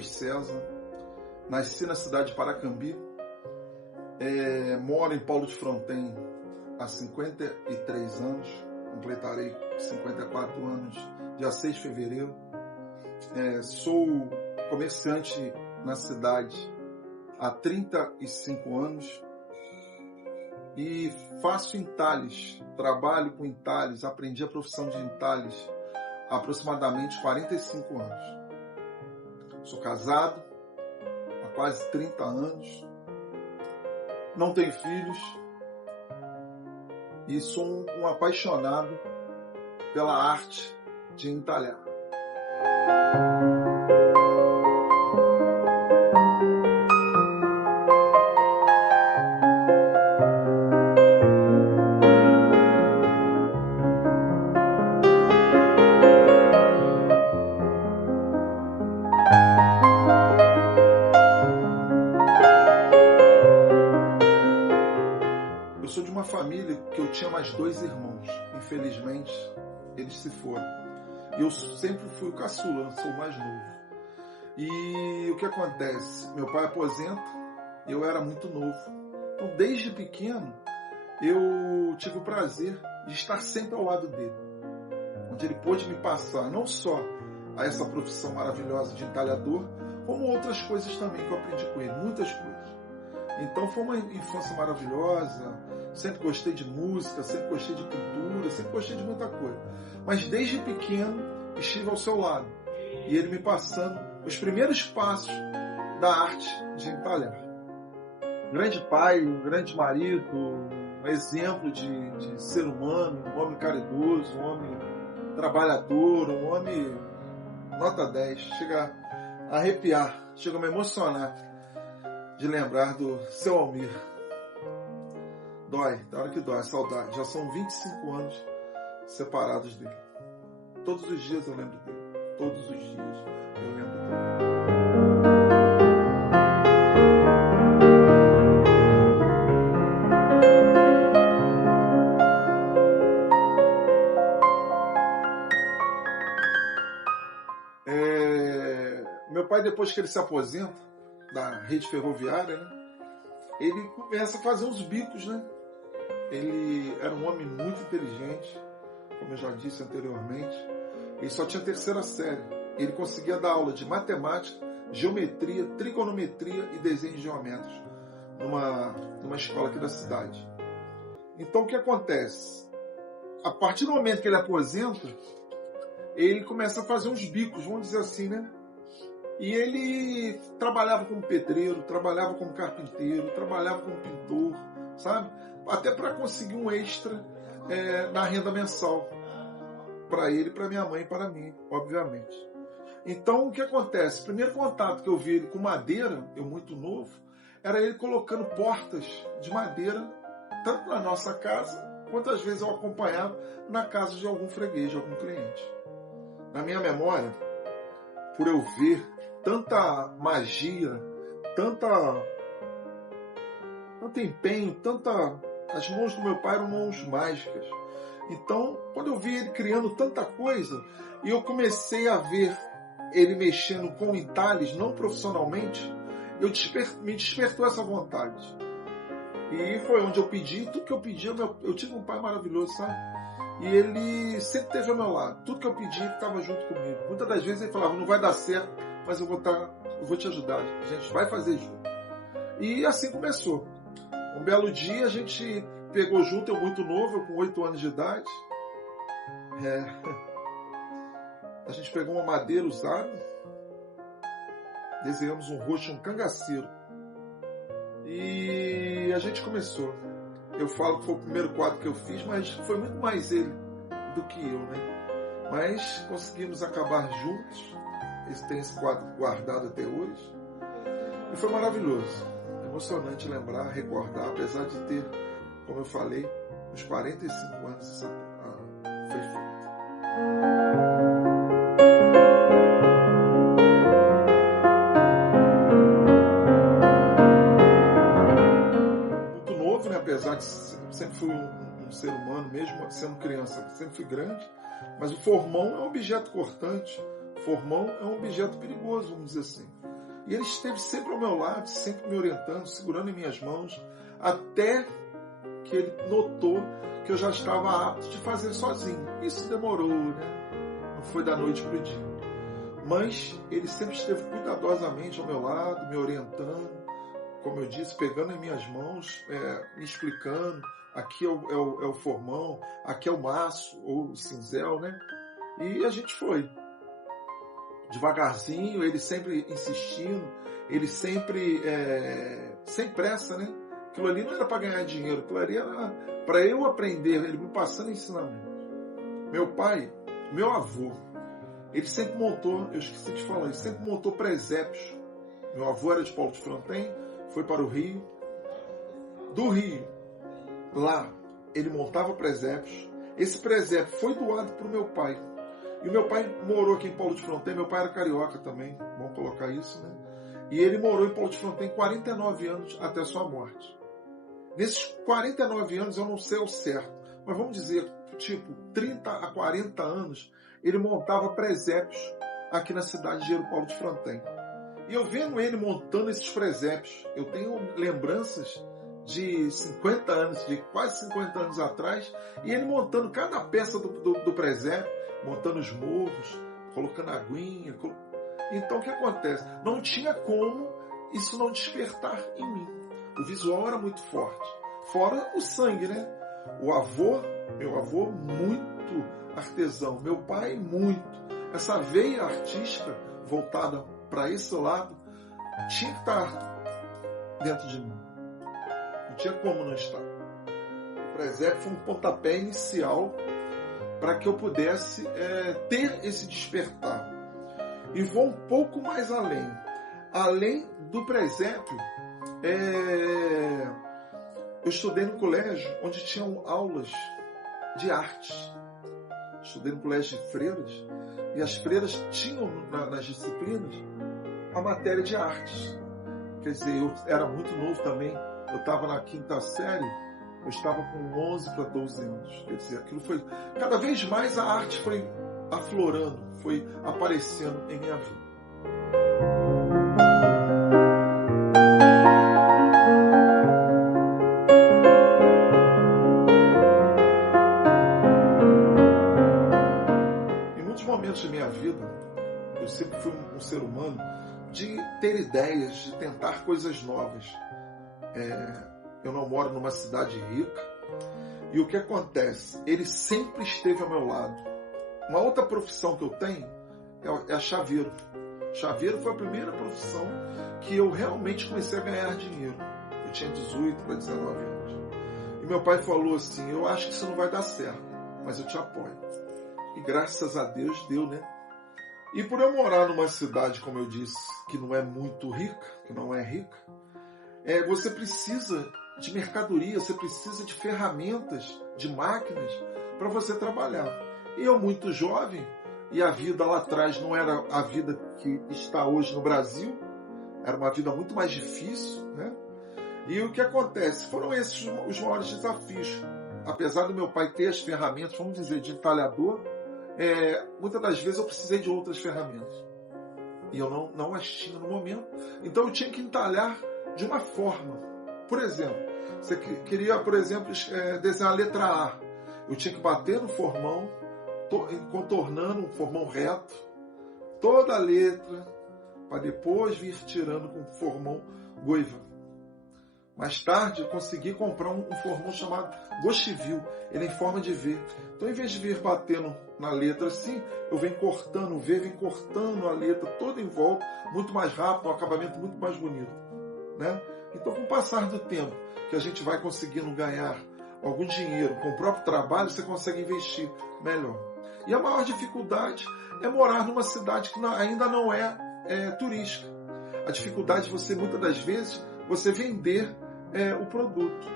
Marques César, nasci na cidade de Paracambi, moro em Paulo de Fronten há 53 anos, completarei 54 anos dia 6 de fevereiro. Sou comerciante na cidade há 35 anos e faço entalhes, trabalho com entalhes, aprendi a profissão de entalhes há aproximadamente 45 anos. Sou casado há quase 30 anos, não tenho filhos e sou um apaixonado pela arte de entalhar. Eu sou de uma família que eu tinha mais 2 irmãos. Infelizmente, eles se foram. E eu sempre fui o caçula, sou o mais novo. E o que acontece? Meu pai aposenta, eu era muito novo. Então, desde pequeno, eu tive o prazer de estar sempre ao lado dele. Onde ele pôde me passar não só a essa profissão maravilhosa de entalhador, como outras coisas também que eu aprendi com ele, muitas coisas. Então foi uma infância maravilhosa, sempre gostei de música, sempre gostei de pintura, sempre gostei de muita coisa. Mas desde pequeno estive ao seu lado e ele me passando os primeiros passos da arte de entalhar. Um grande pai, um grande marido, um exemplo de ser humano, um homem caridoso, um homem trabalhador, um homem nota 10. Chega a arrepiar, chega a me emocionar de lembrar do seu Almir. Dói, da hora que dói, saudade. Já são 25 anos separados dele. Todos os dias eu lembro dele. Todos os dias eu lembro dele. Meu pai, depois que ele se aposenta da rede ferroviária, né, ele começa a fazer uns bicos, né? Ele era um homem muito inteligente, como eu já disse anteriormente. Ele só tinha 3ª série. Ele conseguia dar aula de matemática, geometria, trigonometria e desenhos geométricos numa escola aqui da cidade. Então, o que acontece? A partir do momento que ele aposenta, ele começa a fazer uns bicos, vamos dizer assim, né? E ele trabalhava como pedreiro, trabalhava como carpinteiro, trabalhava como pintor, sabe? Até para conseguir um extra na renda mensal. Para ele, para minha mãe e para mim, obviamente. Então, o que acontece? O primeiro contato que eu vi ele com madeira, eu muito novo, era ele colocando portas de madeira, tanto na nossa casa, quanto às vezes eu acompanhava na casa de algum freguês, de algum cliente. Na minha memória, por eu ver tanta magia, tanto empenho, as mãos do meu pai eram mãos mágicas. Então, quando eu vi ele criando tanta coisa, e eu comecei a ver ele mexendo com entalhes, não profissionalmente, me despertou essa vontade. E foi onde eu pedi, tudo que eu pedi, eu tive um pai maravilhoso, sabe? E ele sempre esteve ao meu lado. Tudo que eu pedi, ele estava junto comigo. Muitas das vezes ele falava, não vai dar certo, mas eu vou te ajudar. A gente vai fazer junto. E assim começou. Um belo dia a gente pegou junto, eu muito novo, eu com 8 anos de idade. A gente pegou uma madeira usada, desenhamos um rosto, um cangaceiro. E a gente começou. Eu falo que foi o primeiro quadro que eu fiz, mas foi muito mais ele do que eu, né? Mas conseguimos acabar juntos. Tem esse quadro guardado até hoje. E foi maravilhoso. Emocionante lembrar, recordar, apesar de ter, como eu falei, uns 45 anos isso foi feito. Muito novo, né? Apesar de sempre fui um ser humano, mesmo sendo criança, sempre fui grande, mas o formão é um objeto cortante, formão é um objeto perigoso, vamos dizer assim. E ele esteve sempre ao meu lado, sempre me orientando, segurando em minhas mãos, até que ele notou que eu já estava apto de fazer sozinho. Isso demorou, né? Não foi da noite para o dia. Mas ele sempre esteve cuidadosamente ao meu lado, me orientando, como eu disse, pegando em minhas mãos, me explicando, aqui é o formão, aqui é o maço, ou o cinzel, né? E a gente foi. Devagarzinho, ele sempre insistindo, ele sempre sem pressa, né? Aquilo ali não era para ganhar dinheiro, aquilo ali era para eu aprender, ele me passando ensinamento. Meu pai, meu avô, ele sempre montou, eu esqueci de falar, ele sempre montou presépios. Meu avô era de Paulo de Fronten, foi para o Rio. Do Rio, lá, ele montava presépios. Esse presépio foi doado para o meu pai. E o meu pai morou aqui em Paulo de Fronten, meu pai era carioca também, vamos colocar isso, né? E ele morou em Paulo de Fronten 49 anos até a sua morte. Nesses 49 anos, eu não sei ao certo, mas vamos dizer, tipo, 30 a 40 anos, ele montava presépios aqui na cidade de Paulo de Fronten. E eu vendo ele montando esses presépios, eu tenho lembranças de 50 anos, de quase 50 anos atrás, e ele montando cada peça do presépio, montando os morros, colocando aguinha. Então o que acontece? Não tinha como isso não despertar em mim. O visual era muito forte. Fora o sangue, né? Meu avô, muito artesão. Meu pai, muito. Essa veia artística voltada para esse lado tinha que estar dentro de mim. Não tinha como não estar. O presépio foi um pontapé inicial para que eu pudesse ter esse despertar. E vou um pouco mais além. Além do presépio, eu estudei no colégio onde tinham aulas de arte. Estudei no colégio de freiras, e as freiras tinham nas disciplinas a matéria de artes. Quer dizer, eu era muito novo também, eu estava na 5ª série, eu estava com 11 para 12 anos. Quer dizer, aquilo foi... Cada vez mais a arte foi aflorando, foi aparecendo em minha vida. Em muitos momentos da minha vida, eu sempre fui um ser humano de ter ideias, de tentar coisas novas. Eu não moro numa cidade rica. E o que acontece? Ele sempre esteve ao meu lado. Uma outra profissão que eu tenho é a chaveiro. Chaveiro foi a primeira profissão que eu realmente comecei a ganhar dinheiro. Eu tinha 18 para 19 anos. E meu pai falou assim, eu acho que isso não vai dar certo, mas eu te apoio. E graças a Deus deu, né? E por eu morar numa cidade, como eu disse, que não é muito rica, que não é rica, você precisa de mercadoria, você precisa de ferramentas, de máquinas para você trabalhar. E eu, muito jovem, e a vida lá atrás não era a vida que está hoje no Brasil, era uma vida muito mais difícil, né? E o que acontece? Foram esses os maiores desafios. Apesar do meu pai ter as ferramentas, vamos dizer, de entalhador, muitas das vezes eu precisei de outras ferramentas. E eu não as tinha no momento. Então eu tinha que entalhar de uma forma. Por exemplo, você queria, por exemplo, desenhar a letra A. Eu tinha que bater no formão, contornando um formão reto, toda a letra, para depois vir tirando com um formão goiva. Mais tarde, eu consegui comprar um formão chamado Gochivil. Ele é em forma de V. Então, em vez de vir batendo na letra assim, eu venho cortando o V, venho cortando a letra toda em volta, muito mais rápido, um acabamento muito mais bonito, né? Então, com o passar do tempo, que a gente vai conseguindo ganhar algum dinheiro com o próprio trabalho, você consegue investir melhor. E a maior dificuldade é morar numa cidade que ainda não é turística. A dificuldade de você, muitas das vezes, você vender o produto.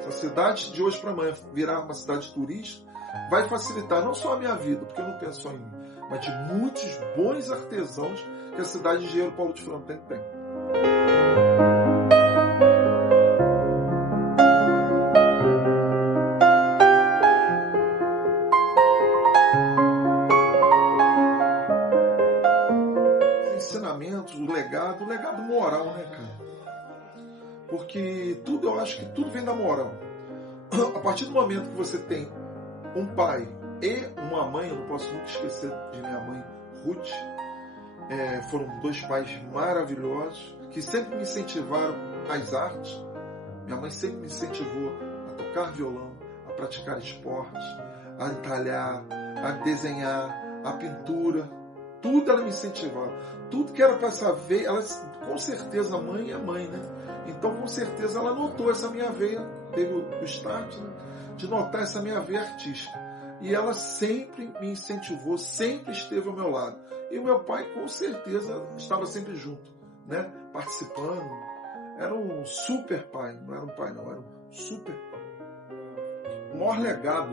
Se a cidade de hoje para amanhã virar uma cidade turística, vai facilitar não só a minha vida, porque eu não penso só em mim, mas de muitos bons artesãos que a cidade de Engenheiro Paulo de Fronten tem. legado, o legado moral, né, cara? Porque tudo, eu acho que tudo vem da moral. A partir do momento que você tem um pai e uma mãe, eu não posso nunca esquecer de minha mãe, Ruth. Foram dois pais maravilhosos que sempre me incentivaram às artes. Minha mãe sempre me incentivou a tocar violão, a praticar esportes, a entalhar, a desenhar, a pintura. Tudo ela me incentivava. Tudo que era para saber, ela, com certeza, a mãe é mãe, né? Então, com certeza, ela notou essa minha veia, teve o start, né, de notar essa minha veia artística. E ela sempre me incentivou, sempre esteve ao meu lado. E o meu pai, com certeza, estava sempre junto, né? Participando. Era um super pai, não era um pai não, era um super pai. O maior legado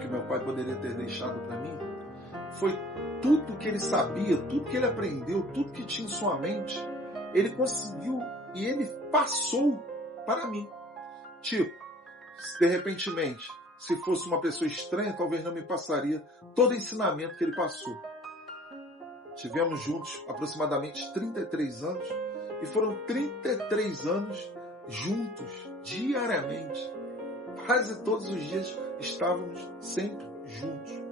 que meu pai poderia ter deixado para mim foi tudo que ele sabia, tudo que ele aprendeu, tudo que tinha em sua mente, ele conseguiu e ele passou para mim. Tipo, de repentemente, se fosse uma pessoa estranha, talvez não me passaria todo o ensinamento que ele passou. Tivemos juntos aproximadamente 33 anos e foram 33 anos juntos, diariamente. Quase todos os dias estávamos sempre juntos.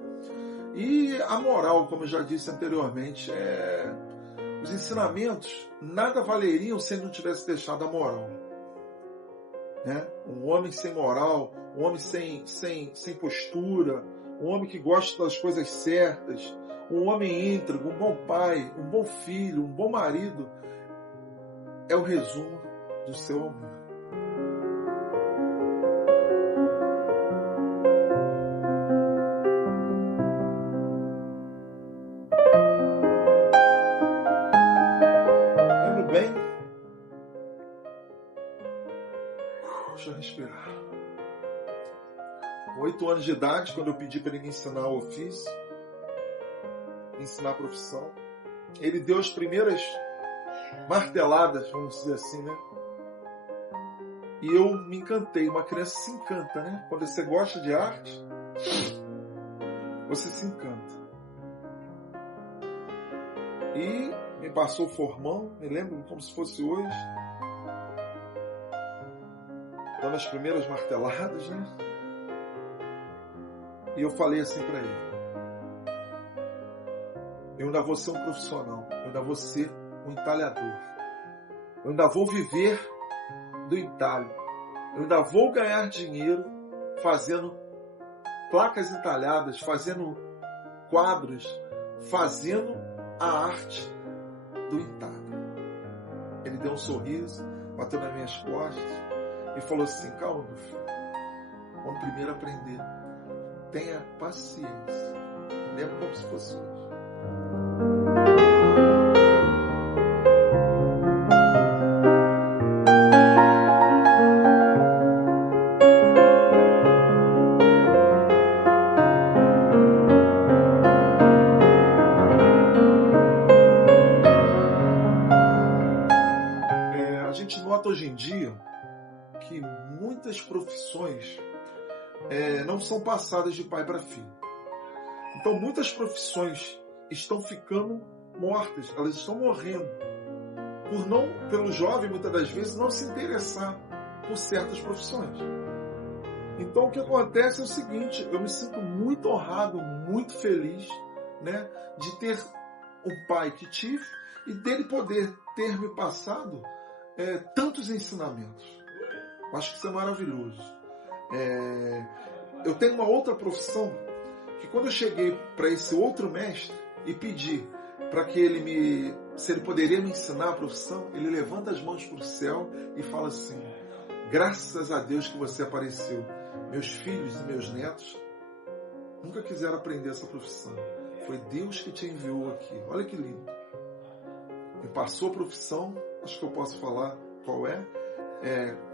E a moral, como eu já disse anteriormente, os ensinamentos nada valeriam se ele não tivesse deixado a moral. Né? Um homem sem moral, um homem sem postura, um homem que gosta das coisas certas, um homem íntegro, um bom pai, um bom filho, um bom marido, é o resumo do seu amor. Lembro bem? Deixa eu respirar. Com 8 anos de idade, quando eu pedi para ele me ensinar o ofício, ensinar a profissão, ele deu as primeiras marteladas, vamos dizer assim, né? E eu me encantei. Uma criança se encanta, né? Quando você gosta de arte, você se encanta. E me passou o formão, me lembro como se fosse hoje, dando as primeiras marteladas, né? E eu falei assim para ele: eu ainda vou ser um profissional, eu ainda vou ser um entalhador, eu ainda vou viver do entalho, eu ainda vou ganhar dinheiro fazendo placas entalhadas, fazendo quadros, fazendo a arte do entalho. Ele deu um sorriso, bateu nas minhas costas e falou assim: calma, meu filho, vamos primeiro aprender. Tenha paciência. Lembra como se fosse hoje. A gente nota hoje em dia que muitas profissões não são passadas de pai para filho. Então muitas profissões estão ficando mortas, elas estão morrendo pelo jovem muitas das vezes não se interessar por certas profissões. Então o que acontece é o seguinte: eu me sinto muito honrado, muito feliz, né, de ter um pai que tive e dele poder ter me passado tantos ensinamentos. Eu acho que isso é maravilhoso. Eu tenho uma outra profissão que quando eu cheguei para esse outro mestre e pedi para que se ele poderia me ensinar a profissão, ele levanta as mãos para o céu e fala assim: graças a Deus que você apareceu. Meus filhos e meus netos nunca quiseram aprender essa profissão. Foi Deus que te enviou aqui. Olha que lindo. Me passou a profissão, acho que eu posso falar qual é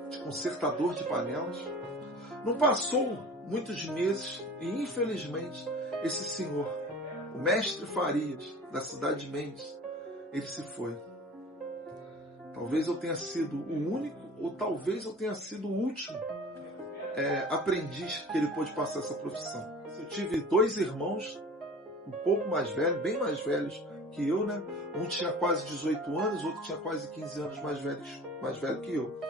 de consertador de panelas. Não passou muitos meses e, infelizmente, esse senhor, o mestre Farias, da cidade de Mendes, ele se foi. Talvez eu tenha sido o único, ou talvez eu tenha sido o último aprendiz que ele pôde passar essa profissão. Eu tive 2 irmãos, um pouco mais velhos, bem mais velhos que eu, né? Um tinha quase 18 anos, outro tinha quase 15 anos mais velho que eu.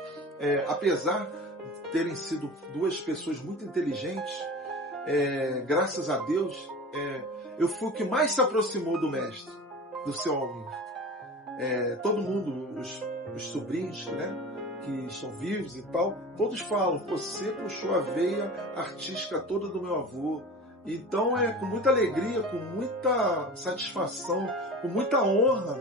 Apesar de terem sido duas pessoas muito inteligentes, graças a Deus, eu fui o que mais se aproximou do mestre, do seu Almir. Todo mundo, os sobrinhos, né, que estão vivos e tal, todos falam: você puxou a veia artística toda do meu avô. Então com muita alegria, com muita satisfação, com muita honra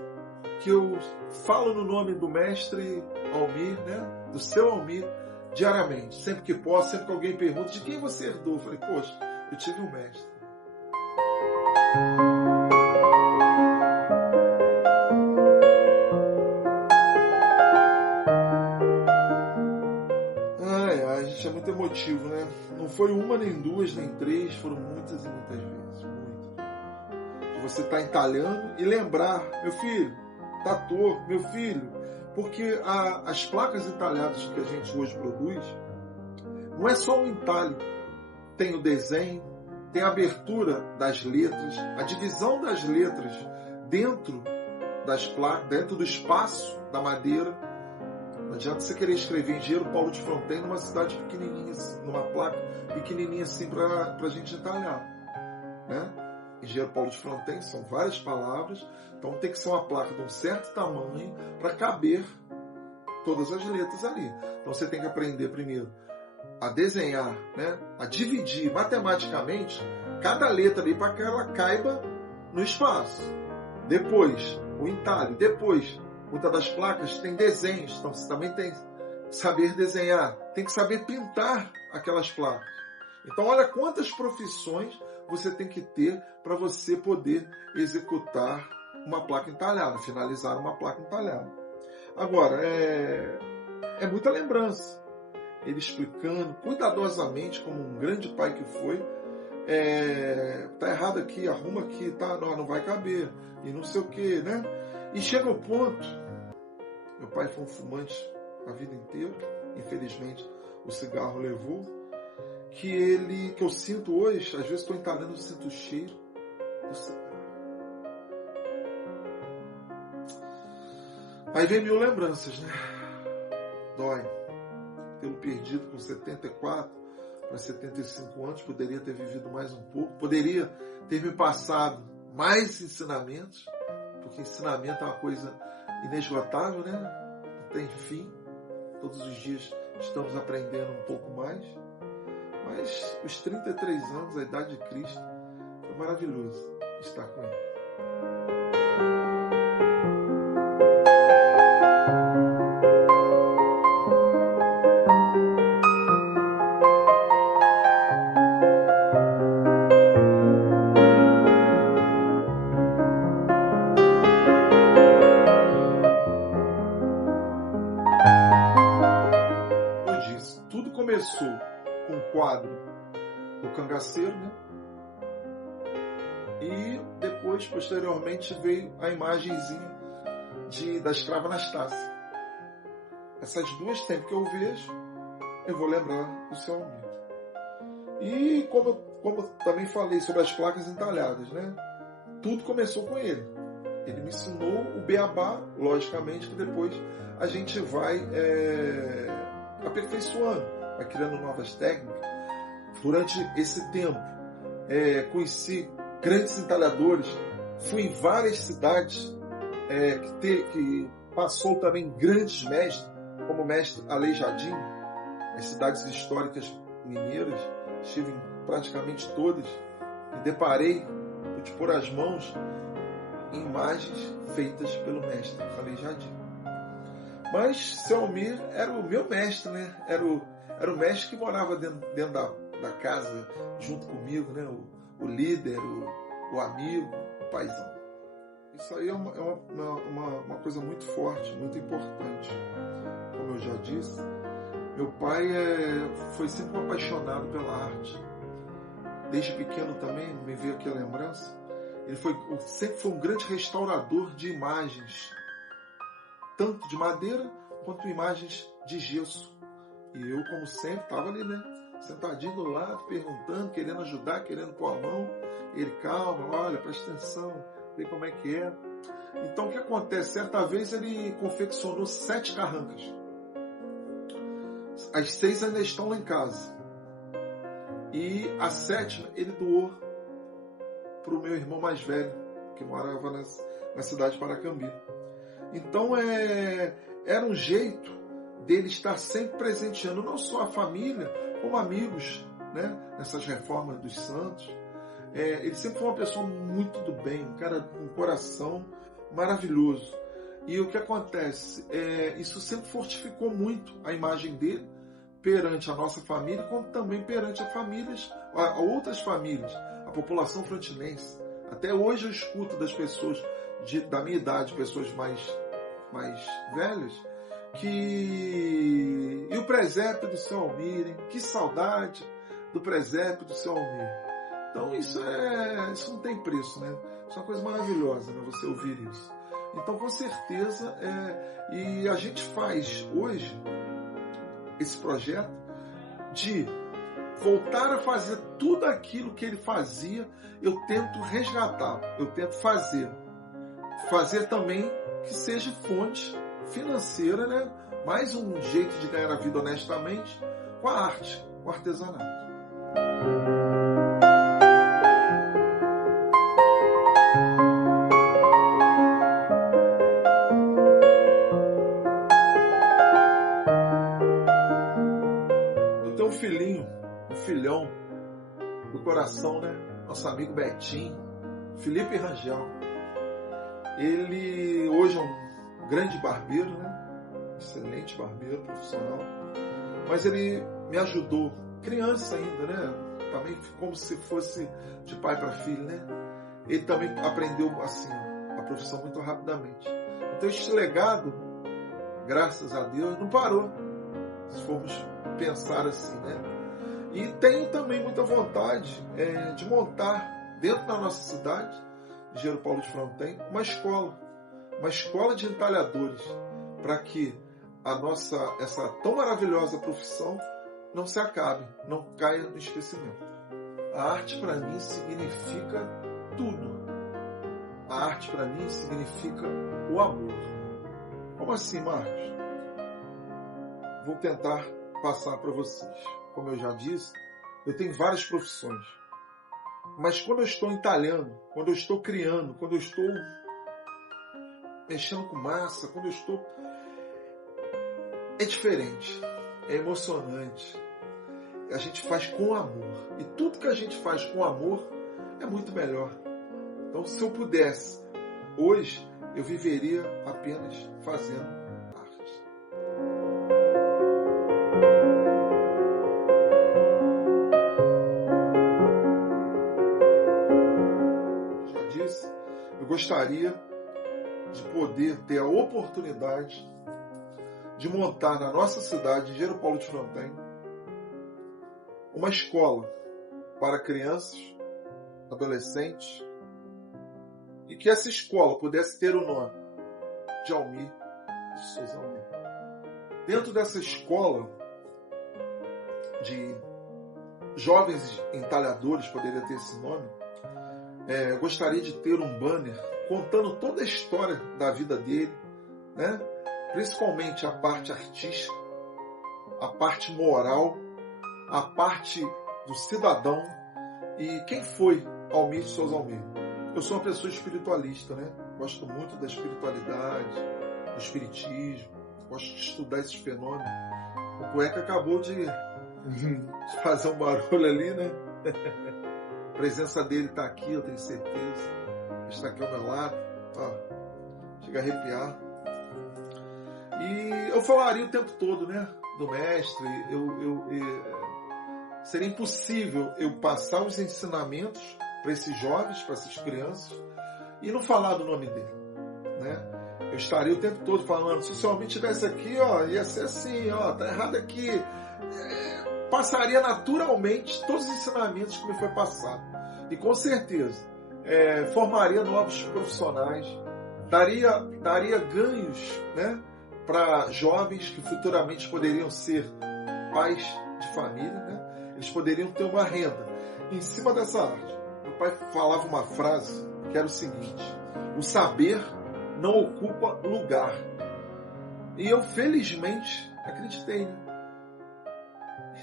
que eu falo no nome do mestre Almir, né, do seu Almir, diariamente. Sempre que posso, sempre que alguém pergunta de quem você herdou, eu falei: poxa, eu tive um mestre. A gente é muito emotivo, né? Não foi uma, nem duas, nem três, foram muitas e muitas vezes. Muitas. De você estar entalhando e lembrar: meu filho, tatuou, meu filho. Porque as placas entalhadas que a gente hoje produz, não é só um entalhe. Tem o desenho, tem a abertura das letras, a divisão das letras dentro das placas, dentro do espaço da madeira. Não adianta você querer escrever Engenheiro Paulo de Fronten numa cidade pequenininha, numa placa pequenininha assim para a gente entalhar, né? Engenheiro Paulo de Fronten são várias palavras, então tem que ser uma placa de um certo tamanho para caber todas as letras ali. Então você tem que aprender primeiro a desenhar, né? A dividir matematicamente cada letra ali para que ela caiba no espaço. Depois, o entalhe. Depois, muitas das placas tem desenhos, então você também tem que saber desenhar, tem que saber pintar aquelas placas. Então olha quantas profissões você tem que ter para você poder executar uma placa entalhada, finalizar uma placa entalhada. Agora, é muita lembrança. Ele explicando cuidadosamente, como um grande pai que foi: tá errado aqui, arruma aqui, tá? Não vai caber, e não sei o que, né? E chega ao ponto, meu pai foi um fumante a vida inteira, infelizmente o cigarro levou, que eu sinto hoje, às vezes estou entalhando, eu sinto o cheiro do cigarro. Aí vem mil lembranças, né? Dói. Tê-lo perdido com 74 para 75 anos, poderia ter vivido mais um pouco, poderia ter me passado mais ensinamentos, porque ensinamento é uma coisa inesgotável, né? Não tem fim. Todos os dias estamos aprendendo um pouco mais. Mas os 33 anos, a idade de Cristo, foi maravilhoso estar com ele. Começou com o quadro do Cangaceiro, né? E depois, posteriormente, veio a imagenzinha da escrava Anastácia. Essas duas tempos que eu vejo, eu vou lembrar do seu Almir. E como eu também falei sobre as placas entalhadas, né? Tudo começou com ele. Ele me ensinou o beabá, logicamente, que depois a gente vai aperfeiçoando, vai criando novas técnicas. Durante esse tempo, conheci grandes entalhadores, fui em várias cidades que passou também grandes mestres, como o mestre Aleijadinho, as cidades históricas mineiras, estive em praticamente todas, e deparei, de pôr as mãos em imagens feitas pelo mestre Aleijadinho. Mas seu Almir era o meu mestre, né? Era o mestre que morava dentro da casa, junto comigo, né? O líder, o amigo, o paizão. Isso aí é uma coisa muito forte, muito importante. Como eu já disse, meu pai foi sempre um apaixonado pela arte. Desde pequeno também, me veio aqui a lembrança, ele sempre foi um grande restaurador de imagens, tanto de madeira quanto imagens de gesso. E eu, como sempre, estava ali, né? Sentadinho do lado, perguntando, querendo ajudar, querendo pôr a mão. Ele: calma, olha, presta atenção, vê como é que é. Então o que acontece? Certa vez ele confeccionou 7 carrancas. As 6 ainda estão lá em casa. E a 7ª ele doou para o meu irmão mais velho, que morava na cidade de Paracambi. Então era um jeito dele estar sempre presenteando não só a família, como amigos, né? Nessas reformas dos santos. Ele sempre foi uma pessoa muito do bem, um cara com um coração maravilhoso. E o que acontece? Isso sempre fortificou muito a imagem dele perante a nossa família, como também perante a outras famílias, a população frontinense. Até hoje eu escuto das pessoas da minha idade, pessoas mais velhas, e o presépio do seu Almir, que saudade do presépio do seu Almir. Então isso não tem preço, né? Isso é uma coisa maravilhosa, né? Você ouvir isso. Então com certeza, e a gente faz hoje esse projeto de voltar a fazer tudo aquilo que ele fazia. Eu tento resgatar, eu tento fazer também que seja fonte financeira, né? Mais um jeito de ganhar a vida honestamente com a arte, com o artesanato. Eu tenho um filhão do coração, né? Nosso amigo Betinho, Felipe Rangel. Ele hoje é um grande barbeiro, né? Excelente barbeiro, profissional. Mas ele me ajudou, criança ainda, né? Também como se fosse de pai para filho, né? Ele também aprendeu assim a profissão muito rapidamente. Então este legado, graças a Deus, não parou. Se formos pensar assim, né? E tenho também muita vontade de montar dentro da nossa cidade, Engenheiro Paulo de Fronten, uma escola de entalhadores, para que essa tão maravilhosa profissão não se acabe, não caia no esquecimento. A arte para mim significa tudo. A arte para mim significa o amor. Como assim, Marcos? Vou tentar passar para vocês. Como eu já disse, eu tenho várias profissões. Mas quando eu estou entalhando, quando eu estou criando, quando eu estou mexendo com massa, quando eu estou... É diferente, é emocionante. A gente faz com amor. E tudo que a gente faz com amor é muito melhor. Então, se eu pudesse, hoje, eu viveria apenas fazendo arte. Eu já disse, eu gostaria de poder ter a oportunidade de montar na nossa cidade, Engenheiro Paulo de Fronten, uma escola para crianças, adolescentes, e que essa escola pudesse ter o nome de Almir de Souza Almir. Dentro dessa escola de jovens entalhadores, poderia ter esse nome, gostaria de ter um banner contando toda a história da vida dele, né? Principalmente a parte artística, a parte moral, a parte do cidadão e quem foi Almir de Souza Almir. Eu sou uma pessoa espiritualista, né? Gosto muito da espiritualidade, do espiritismo, gosto de estudar esses fenômenos. O cueca acabou de fazer um barulho ali, né? A presença dele está aqui, eu tenho certeza. Ele está aqui ao meu lado. Ó, chega a arrepiar. E eu falaria o tempo todo, né? Do mestre. Seria impossível eu passar os ensinamentos para esses jovens, para essas crianças, e não falar do nome dele, né? Eu estaria o tempo todo falando, se o seu Almir estivesse aqui, ó, ia ser assim, ó, tá errado aqui. Passaria naturalmente todos os ensinamentos que me foi passado. E com certeza, formaria novos profissionais, daria ganhos, né, para jovens que futuramente poderiam ser pais de família, né? Eles poderiam ter uma renda em cima dessa arte. Meu pai falava uma frase que era o seguinte: o saber não ocupa lugar. E eu, felizmente, acreditei, né?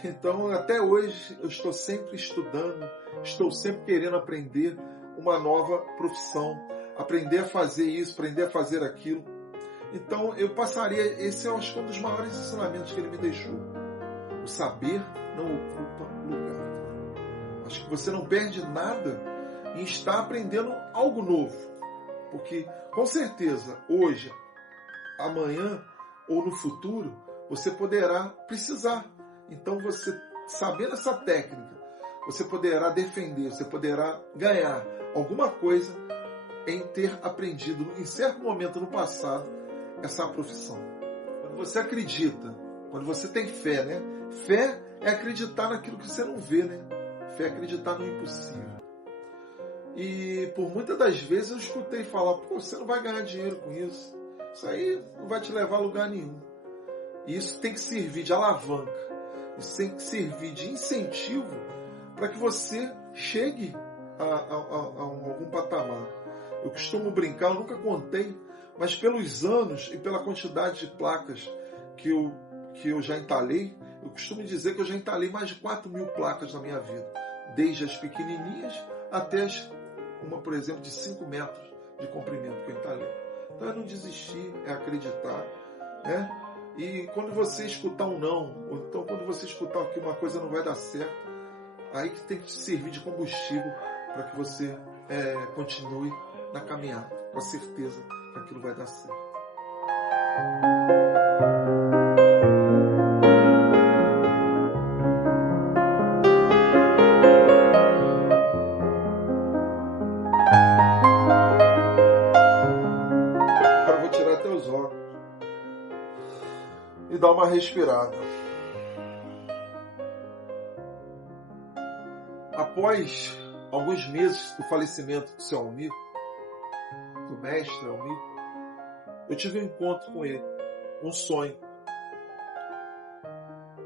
Então, até hoje, eu estou sempre estudando, estou sempre querendo aprender uma nova profissão, aprender a fazer isso, aprender a fazer aquilo. Então, eu passaria, esse eu acho que é um dos maiores ensinamentos que ele me deixou. O saber não ocupa lugar. Acho que você não perde nada em estar aprendendo algo novo. Porque, com certeza, hoje, amanhã ou no futuro, você poderá precisar. Então, você, sabendo essa técnica, você poderá defender, você poderá ganhar alguma coisa em ter aprendido, em certo momento no passado, essa profissão. Quando você acredita, quando você tem fé, né? Fé é acreditar naquilo que você não vê, né? Fé é acreditar no impossível. E por muitas das vezes eu escutei falar: pô, você não vai ganhar dinheiro com isso. Isso aí não vai te levar a lugar nenhum. E isso tem que servir de alavanca. Isso tem que servir de incentivo para que você chegue a algum patamar. Eu costumo brincar, eu nunca contei, mas pelos anos e pela quantidade de placas que eu já entalei, eu costumo dizer que eu já entalei mais de 4.000 placas na minha vida. Desde as pequenininhas até uma, por exemplo, de 5 metros de comprimento que eu entalei. Então é não desistir, é acreditar, né? E quando você escutar um não, ou então quando você escutar que uma coisa não vai dar certo, aí que tem que te servir de combustível para que você continue na caminhada, com a certeza que aquilo vai dar certo. Agora eu vou tirar até os óculos e dar uma respirada. Após alguns meses do falecimento do seu Almir, do mestre Almir, eu tive um encontro com ele, um sonho.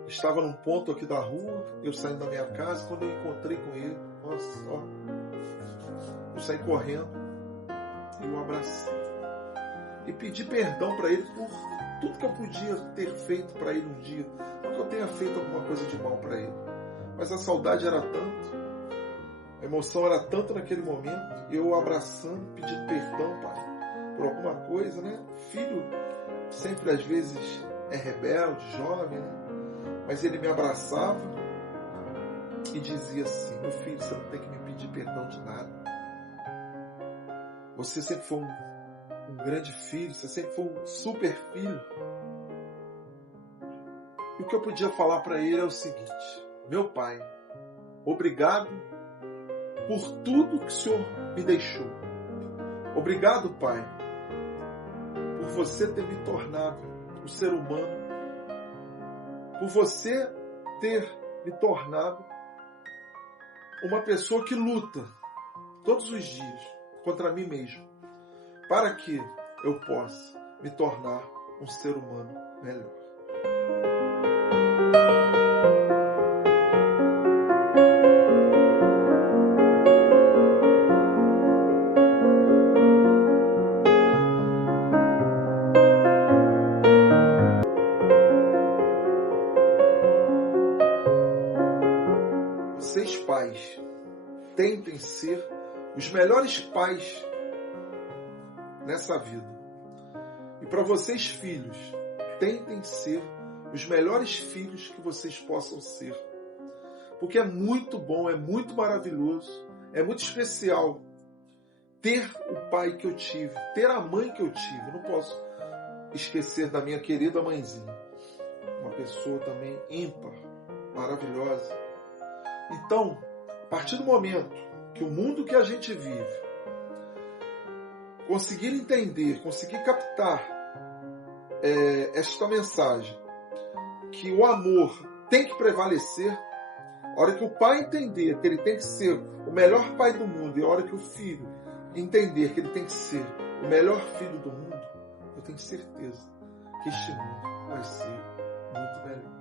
Estava num ponto aqui da rua, eu saindo da minha casa, quando eu encontrei com ele, nossa, ó, eu saí correndo e o abracei. E pedi perdão para ele por tudo que eu podia ter feito para ele um dia. Não que eu tenha feito alguma coisa de mal para ele, mas a saudade era tanto, a emoção era tanto naquele momento, eu abraçando, pedindo perdão, pai, por alguma coisa, né? Filho sempre às vezes é rebelde, jovem, né? Mas ele me abraçava e dizia assim: meu filho, você não tem que me pedir perdão de nada. Você sempre foi um grande filho, você sempre foi um super filho. E o que eu podia falar para ele é o seguinte: meu pai, obrigado por tudo que o Senhor me deixou. Obrigado, pai, por você ter me tornado um ser humano, por você ter me tornado uma pessoa que luta todos os dias contra mim mesmo, para que eu possa me tornar um ser humano melhor. Vocês pais, tentem ser os melhores pais nessa vida. E para vocês filhos, tentem ser os melhores filhos que vocês possam ser. Porque é muito bom, é muito maravilhoso, é muito especial ter o pai que eu tive, ter a mãe que eu tive. Não posso esquecer da minha querida mãezinha. Uma pessoa também ímpar, maravilhosa. Então, a partir do momento que o mundo que a gente vive conseguir entender, conseguir captar esta mensagem, que o amor tem que prevalecer, a hora que o pai entender que ele tem que ser o melhor pai do mundo, e a hora que o filho entender que ele tem que ser o melhor filho do mundo, eu tenho certeza que este mundo vai ser muito melhor.